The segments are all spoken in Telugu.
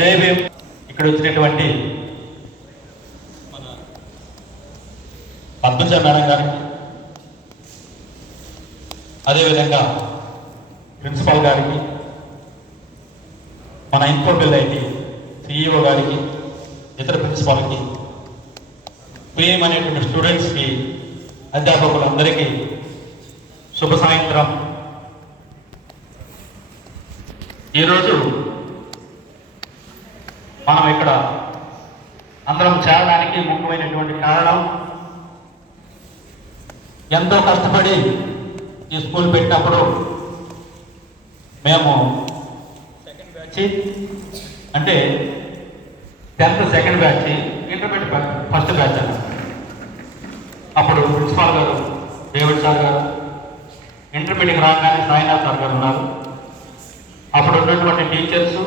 జయభీమ్. ఇక్కడ వచ్చినటువంటి మన పద్మజ మేడం గారికి, అదేవిధంగా ప్రిన్సిపాల్ గారికి, మన ఇన్ఫోబిల్ ఐటీ సిఇఓ గారికి, ఇతర ప్రిన్సిపాల్కి, పిఎం అనేటువంటి స్టూడెంట్స్కి, అధ్యాపకులందరికీ శుభ సాయంత్రం. ఈరోజు మనం ఇక్కడ అందరం చేరడానికి ముఖ్యమైనటువంటి కారణం, ఎంతో కష్టపడి ఈ స్కూల్ పెట్టినప్పుడు మేము సెకండ్ బ్యాచ్, అంటే 10th second batch, intermediate first batch అన్న. అప్పుడు ప్రిన్సిపాల్ గారు డేవిడ్ సార్ గారు, ఇంటర్మీడియట్ రాగానే సాయినాథ్ సార్ గారు ఉన్నారు. అప్పుడు ఉన్నటువంటి టీచర్స్,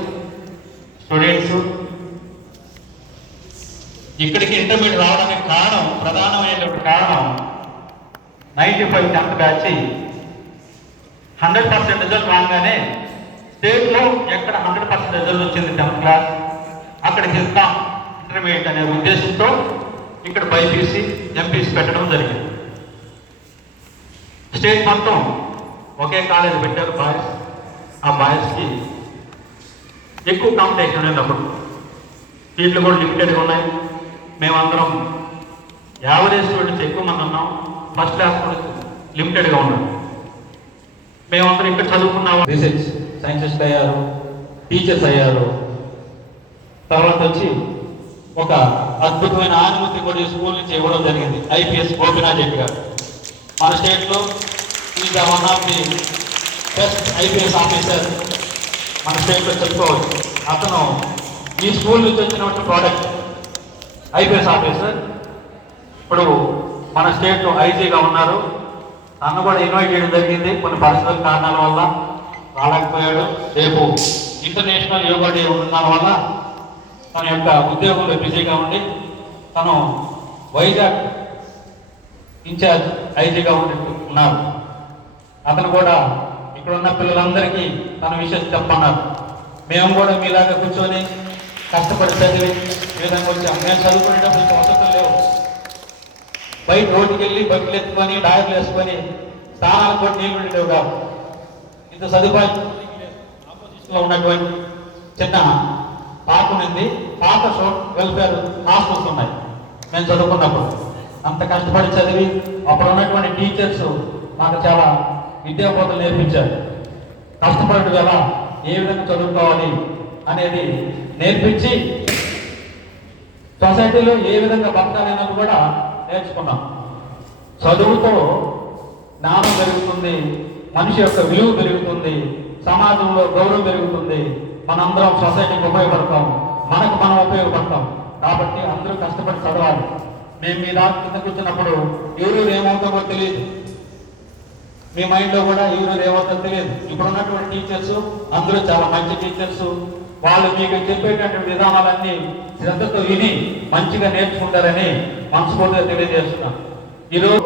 స్టూడెంట్స్ ఇక్కడికి ఇంటర్మీడియట్ రావడానికి కారణం, ప్రధానమైనటువంటి కారణం 95 10th బ్యాచ్ 100% రిజల్ట్ రాగానే స్టేట్లో ఎక్కడ 100% రిజల్ట్ వచ్చింది 10th క్లాస్, అక్కడికి ఇస్తాం ఇంటర్మీడియట్ అనే ఉద్దేశంతో ఇక్కడ బైపీసీ, ఎంపీసీ పెట్టడం జరిగింది. స్టేట్ మొత్తం ఒకే కాలేజ్ పెట్టారు బాయ్స్. ఆ బాయ్స్కి ఎక్కువ కాంపిటీషన్ ఉండేది. అప్పుడు సీట్లు కూడా లిమిటెడ్గా ఉన్నాయి. మేమందరం యావరేజ్ స్టూడెంట్స్ ఎక్కువ మంది ఉన్నాం. ఫస్ట్ క్లాస్ స్టూడెంట్స్ లిమిటెడ్గా ఉన్నాం. మేమందరం ఇక్కడ చదువుకున్నాము. రీసెర్చ్ సైంటిస్ట్ అయ్యారు, టీచర్స్ అయ్యారు. తర్వాత వచ్చి ఒక అద్భుతమైన ఆనుమతి కూడా ఈ స్కూల్ నుంచి ఇవ్వడం జరిగింది. ఐపీఎస్ గోపినాథ్ రెడ్డి గారు మన స్టేట్లో is one of the best IPS officer మన స్టేట్లో చెప్పుకోవచ్చు. అతను ఈ స్కూల్ నుంచి వచ్చినటువంటి ప్రోడక్ట్ ఐపీఎస్ ఆఫీసర్. ఇప్పుడు మన స్టేట్లో ఐజీగా ఉన్నారు. తను కూడా ఇన్వైట్ చేయడం జరిగింది, కొన్ని పర్సనల్ కారణాల వల్ల రాలేకపోయాడు. రేపు ఇంటర్నేషనల్ యోగా డే ఉన్న వల్ల తన యొక్క ఉద్యోగంలో బిజీగా ఉండి తను వైజాగ్ ఇన్ఛార్జ్ ఐజీగా ఉన్నారు. అతను కూడా ఇక్కడ ఉన్న పిల్లలందరికీ తన విషయం చెప్పన్నారు. మేము కూడా మీలాగా కూర్చొని కష్టపడి చదివి ఈ విధంగా వచ్చాం. మేము చదువుకునేటప్పుడు ఇంత వసతులు లేవు. బయట రోడ్డుకి వెళ్ళి బట్టలు ఎత్తుకొని, డాయర్లు వేసుకొని, స్నానాలు కూడా నీళ్ళు ఉండేవి కావు. ఇంత సదుపాయం ఆపోజిషన్లో ఉన్నటువంటి చిన్న పార్క్ ఉంది. పాత వెల్ఫేర్ హాస్టల్స్ ఉన్నాయి మేము చదువుకున్నప్పుడు. అంత కష్టపడి చదివి అప్పుడు ఉన్నటువంటి టీచర్స్ మాకు చాలా విద్యాబోధనలు నేర్పించారు. కష్టపడి ఎలా ఏ విధంగా చదువుకోవాలి అనేది నేర్పించి సొసైటీలో ఏ విధంగా బతకాలి అన్నది కూడా నేర్చుకున్నాం. చదువుతో జ్ఞానం పెరుగుతుంది, మనిషి యొక్క విలువ పెరుగుతుంది, సమాజంలో గౌరవం పెరుగుతుంది, మనందరం సొసైటీకి ఉపయోగపడతాం, మనకు మనం ఉపయోగపడతాం. కాబట్టి అందరూ కష్టపడి చదవాలి. మేము మీ దాకా కింద కూర్చున్నప్పుడు ఎవరు ఏమవుతామో తెలియదు, మీ మైండ్లో కూడా ఎవరు ఏమవుతుందో తెలియదు. ఇప్పుడు ఉన్నటువంటి టీచర్స్ అందరూ చాలా మంచి టీచర్స్. వాళ్ళు మీకు చెప్పేటటువంటి విధానాలన్నీ శ్రద్ధతో విని మంచిగా నేర్చుకుంటారని మనస్ఫూర్తిగా తెలియజేస్తున్నాం. ఈరోజు